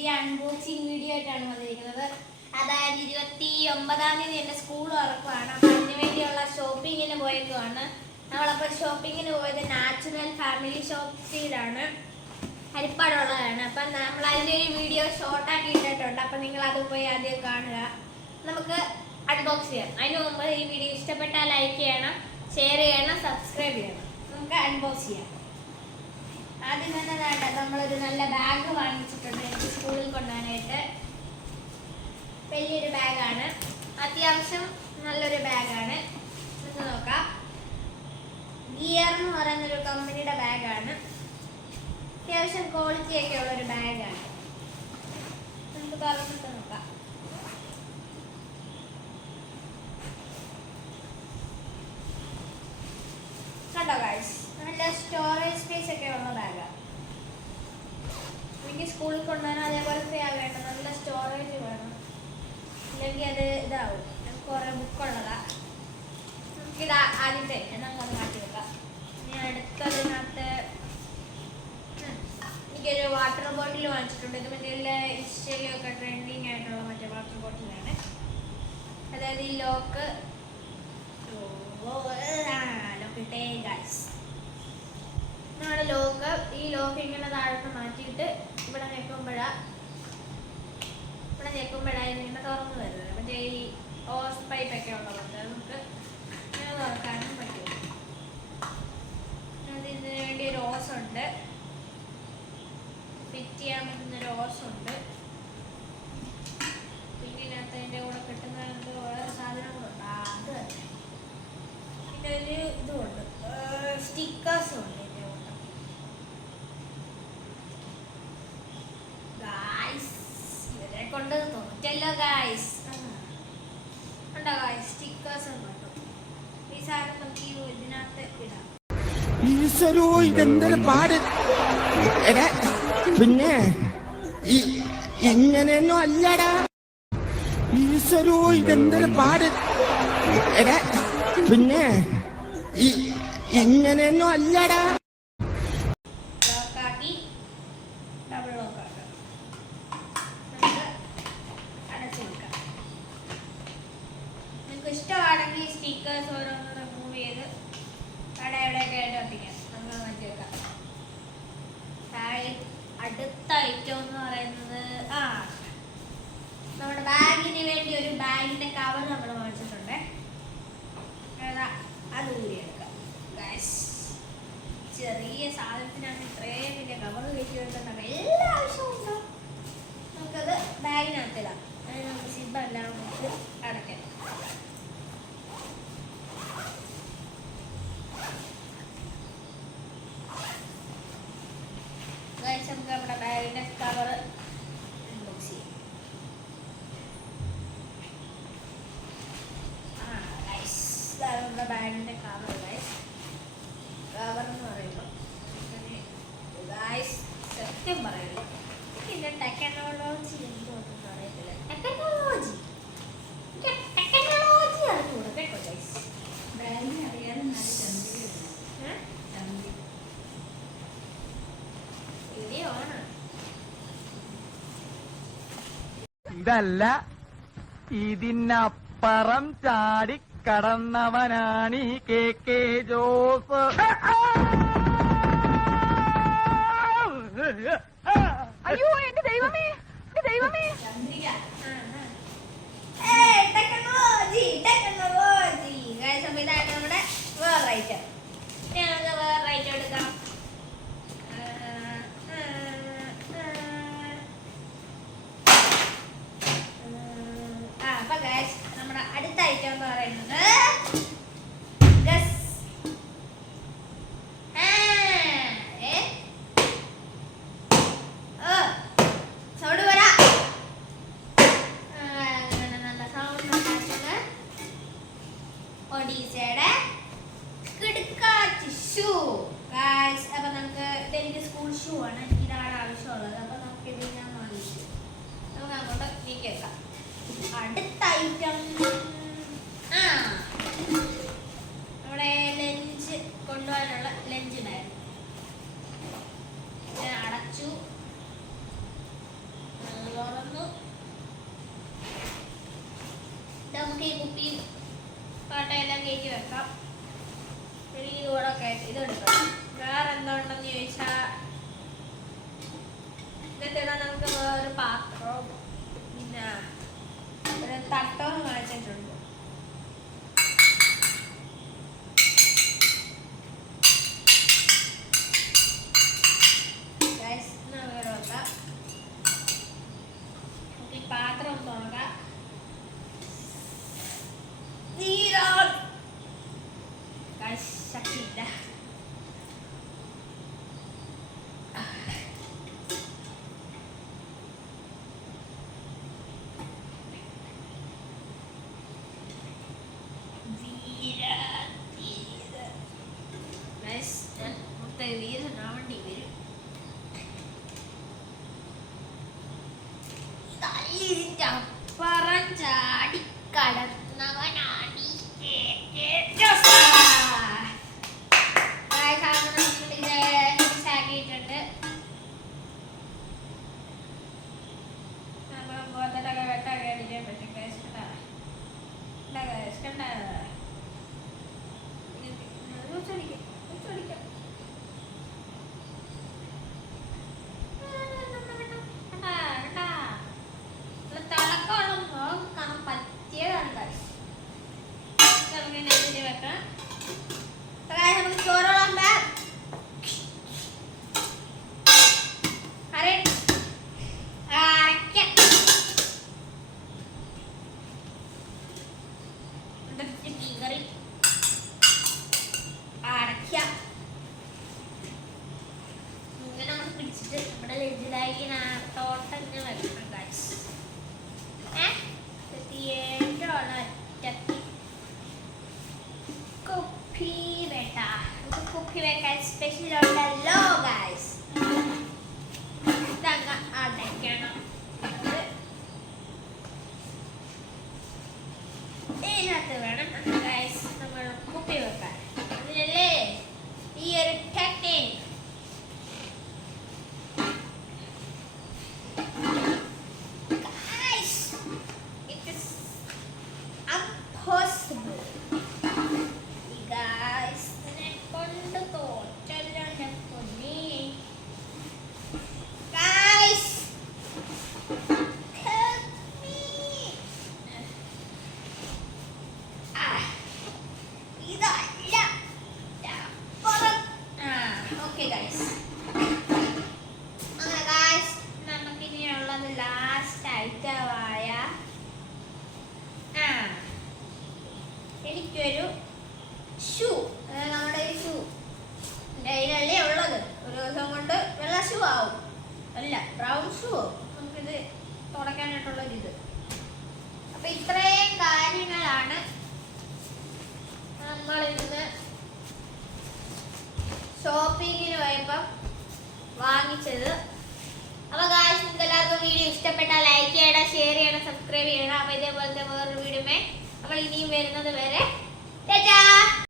പുതിയ unboxing video ആയിട്ടാണ് വന്നിരിക്കുന്നത്. അതായത് 29-ാം തീയതി എൻ്റെ സ്കൂൾ തുറക്കുവാണ്. അപ്പം അതിന് വേണ്ടിയുള്ള ഷോപ്പിങ്ങിന് പോയേക്കുവാണ്. നമ്മളപ്പോൾ ഷോപ്പിങ്ങിന് പോയത് നാച്ചുറൽ ഫാമിലി ഷോപ്സിലാണ്, ഹരിപ്പാടുള്ളതാണ്. അപ്പം നമ്മൾ അതിൻ്റെ ഒരു വീഡിയോ ഷോർട്ടാക്കി ഇട്ടിട്ടുണ്ട്. അപ്പം നിങ്ങൾ അത് പോയി ആദ്യം കാണുക. നമുക്ക് അൺബോക്സ് ചെയ്യാം. അതിന് മുമ്പ് ഈ വീഡിയോ ഇഷ്ടപ്പെട്ടാൽ ലൈക്ക് ചെയ്യണം, ഷെയർ ചെയ്യണം, സബ്സ്ക്രൈബ് ചെയ്യണം. നമുക്ക് അൺബോക്സ് ചെയ്യാം. ആദ്യം തന്നെ വേണ്ട നമ്മളൊരു നല്ല ബാഗ് വാങ്ങിച്ചിട്ടുണ്ട് എനിക്ക് സ്കൂളിൽ കൊണ്ടുപോകാനായിട്ട്. വലിയൊരു ബാഗാണ്, അത്യാവശ്യം നല്ലൊരു ബാഗാണ്. നമുക്ക് നോക്കാം. ഗിയർ എന്ന് പറയുന്നൊരു കമ്പനിയുടെ ബാഗാണ്. അത്യാവശ്യം ക്വാളിറ്റി ഒക്കെ ഉള്ളൊരു ബാഗാണ്. നമുക്ക് തുറന്നിട്ട് നോക്കാം. കണ്ടോ ഗൈസ്, നല്ല സ്റ്റോറേജ് സ്പേസ് ഒക്കെ ഉള്ള ബാഗാണ്. എനിക്ക് സ്കൂളിൽ കൊണ്ടുപോകാനോ അതേപോലെ വേണ്ട, നല്ല സ്റ്റോറേജ് വേണം, ഇല്ലെങ്കിൽ അത് ഇതാവും. കുറേ ബുക്കുള്ളതാ. നമുക്കിത് ആദ്യത്തെ നമുക്കത് മാറ്റി വെക്കാം. ഇനി അടുത്തതിനകത്ത് എനിക്കൊരു വാട്ടർ ബോട്ടിൽ വാങ്ങിച്ചിട്ടുണ്ട്. ഇത് മറ്റേ ഇൻസ്റ്റയിലൊക്കെ ട്രെൻഡിങ് ആയിട്ടുള്ള മറ്റേ വാട്ടർ ബോട്ടിലാണ്. അതായത് ഈ ലോക്ക് ലോക്കിട്ടേ ഗൈസ്, നമ്മുടെ ലോക്ക്, ഈ ലോക്ക് ഇങ്ങനെ താഴോട്ട് മാറ്റിയിട്ട് ഇവിടെ ഞെക്കുമ്പോഴാണ് ഇങ്ങനെ തുറന്നു വരുന്നത്. മറ്റേ ഈ ഓസ് പൈപ്പ് ഒക്കെ ഉള്ളതുകൊണ്ട് നമുക്ക് ഇങ്ങനെ തുറക്കാനും പറ്റും. ഇതിന് വേണ്ടി ഒരു ഓസ് ഉണ്ട്, ഫിറ്റ് ചെയ്യാൻ പറ്റുന്നൊരു ഓസ് ഉണ്ട്. പിന്നെ ഇതിനകത്ത് അതിൻ്റെ കൂടെ കിട്ടുന്ന വേറെ സാധനങ്ങളുണ്ട്, അത് തന്നെ. പിന്നെ ഒരു ഇതുമുണ്ട്, സ്റ്റിക്കേഴ്സും ഉണ്ട് ഇതിൻ്റെ കൂടെ. ഗായ്സ്, ഇവരെ കൊണ്ട് തോറ്റല്ലോ ഗായ്സ്. ഉണ്ടോ ഗായ്സ്, സ്റ്റിക്കേഴ്സും കണ്ടു. ഈ സാധനം നമുക്ക് ഇതിനകത്ത് ഇടാം. ഈശ്വരോ, ഇതെന്തൊരു പാട്! പിന്നെ ഇങ്ങനെയൊന്നും അല്ലടാ. ഈശ്വരോ, ഇതെന്തൊരു പാട്! പിന്നെ ഇങ്ങനെയൊന്നും അല്ലടാ. ലോക്കാക്കി ഡബിൾ ലോക്കാക്കാം. നമുക്ക് അടച്ചു വെക്കാം. നിങ്ങൾക്ക് ഇഷ്ടമാണെങ്കിൽ സ്റ്റിക്കേഴ്സ് ഓരോന്ന് റിമൂവ് ചെയ്ത് എവിടെയൊക്കെ ആയിട്ട് ഒട്ടിക്കാം. നമുക്ക് മാറ്റി വെക്കാം. അടുത്ത ഐറ്റം എന്ന് പറയുന്നത് നമ്മുടെ ബാഗിന് വേണ്ടി ഒരു ബാഗിന്റെ കവർ നമ്മൾ വാങ്ങിച്ചിട്ടുണ്ട്. അത് ഊരിയെടുക്കാം ഗൈസ്. ചെറിയ സാധനത്തിനാണ് ഇത്രയും വലിയ കവർ കയറ്റി വെക്കേണ്ട എല്ലാ ആവശ്യവും ഉണ്ടോ? നമുക്കത് ബാഗിനകത്തിടാം. അതിന് നമുക്ക് സിബെല്ലാം നമുക്ക് അടയ്ക്കാം. നമുക്ക് നമ്മുടെ ബാഗിന്റെ കവർ അൺബോക്സ് ചെയ്യാം. നമ്മുടെ ബാഗിന്റെ കവർ ഗൈസ്. കവർ എന്ന് പറയുമ്പോൾ ഗൈസ് സത്യം പറയുള്ളൂ, പിന്നെ ടെക്നോളജി എന്തോന്നും അറിയത്തില്ല. ടെക്നോളജി അറിഞ്ഞൂടെ കേട്ടോ ഗൈസ്. ബാഗിന് അറിയാതെ ഇതല്ല, ഇതിനപ്പുറം ചാടി കടന്നവനാണ് ഈ KK ജോസ്. അയ്യോ, എന്റെ ദൈവമേ, എന്റെ ദൈവമേ! ടെക്നോളജി ഇതാണ് നമ്മുടെ വേറെ ഐറ്റം. നമുക്ക് വേറെ ഐറ്റം എടുക്കാം. അപ്പൊ ഗൈസ്, നമ്മുടെ അടുത്ത ഐറ്റം എന്ന് പറയുന്നത് സൗണ്ട് വരാ നല്ല സൗണ്ട് ഉണ്ടാക്കുന്ന ഒഡീസയുടെ കിടുക്കാച്ചി ഷൂ ഗൈസ്. അപ്പൊ നമുക്ക് ഇതെനിക്ക് സ്കൂൾ ഷൂ ആണ്, എനിക്ക് ഇതാണ് ആവശ്യമുള്ളത്. അപ്പൊ നമുക്ക് ഇത് ഞാൻ വാങ്ങിച്ചു, നമുക്ക് അങ്ങോട്ട് നീക്കിയേക്കാം. അടുത്ത ഐറ്റം നമ്മുടെ ലഞ്ച് കൊണ്ടുപോകാനുള്ള ലഞ്ച് ബാഗ്. അടച്ചു. കയറ്റി വെക്കാം. ഇനി ഇതുകൂടെ കയറ്റി ഇതെടുക്കാം. വേറെ എന്തുണ്ടെന്ന് ചോദിച്ചാൽ ഇന്നത്തെ നമുക്ക് ഒരു പാത്രവും പിന്നെ ഒരു തട്ടവും കാണിച്ചിട്ടുണ്ട്. പാത്രം തുറക്കാം. ശക്തിയില്ല. വീരനാവേണ്ടി വരും. ഇതിന്റെ അപ്പുറം ചാടി കടന്നവനാണ് ആക്കിയിട്ടുണ്ട്. നമ്മൾ ഗോതട്ടൊക്കെ വെട്ടൊക്കെ അടിക്കാൻ പറ്റും. സ്പെഷ്യൽ ഉണ്ടല്ലോ ഗൈസ്. ഇതങ്ങ് അടയ്ക്കണം. ഇതിനകത്ത് വേണം ഗൈസ് നമ്മൾ കുപ്പി വെക്കാൻ. അതിനല്ലേ ഈ ഒരു ടെക്നിക്. എനിക്കൊരു ഷൂ, നമ്മുടെ ഈ ഷൂ അതിനല്ലേ ഉള്ളത്. ഒരു ദിവസം കൊണ്ട് വെള്ള ഷൂ ആവും, അല്ല ബ്രൗൺ ഷൂ ആവും. നമുക്കിത് തുടയ്ക്കാനായിട്ടുള്ളൊരിത്. അപ്പൊ ഇത്രയും കാര്യങ്ങളാണ് നമ്മൾ ഇന്ന് ഷോപ്പിങ്ങിന് പോയപ്പം വാങ്ങിച്ചത്. അപ്പൊ ഗായ്സ്, നിങ്ങൾക്ക് എല്ലാവർക്കും വീഡിയോ ഇഷ്ടപ്പെട്ടാൽ ലൈക്ക് ചെയ്യണം, ഷെയർ ചെയ്യണം, സബ്സ്ക്രൈബ് ചെയ്യണം. അപ്പൊ ഇതേപോലത്തെ വേറൊരു വീഡിയോ നമ്മൾ ഇനിയും വരുന്നത് വരെ ടാറ്റാ.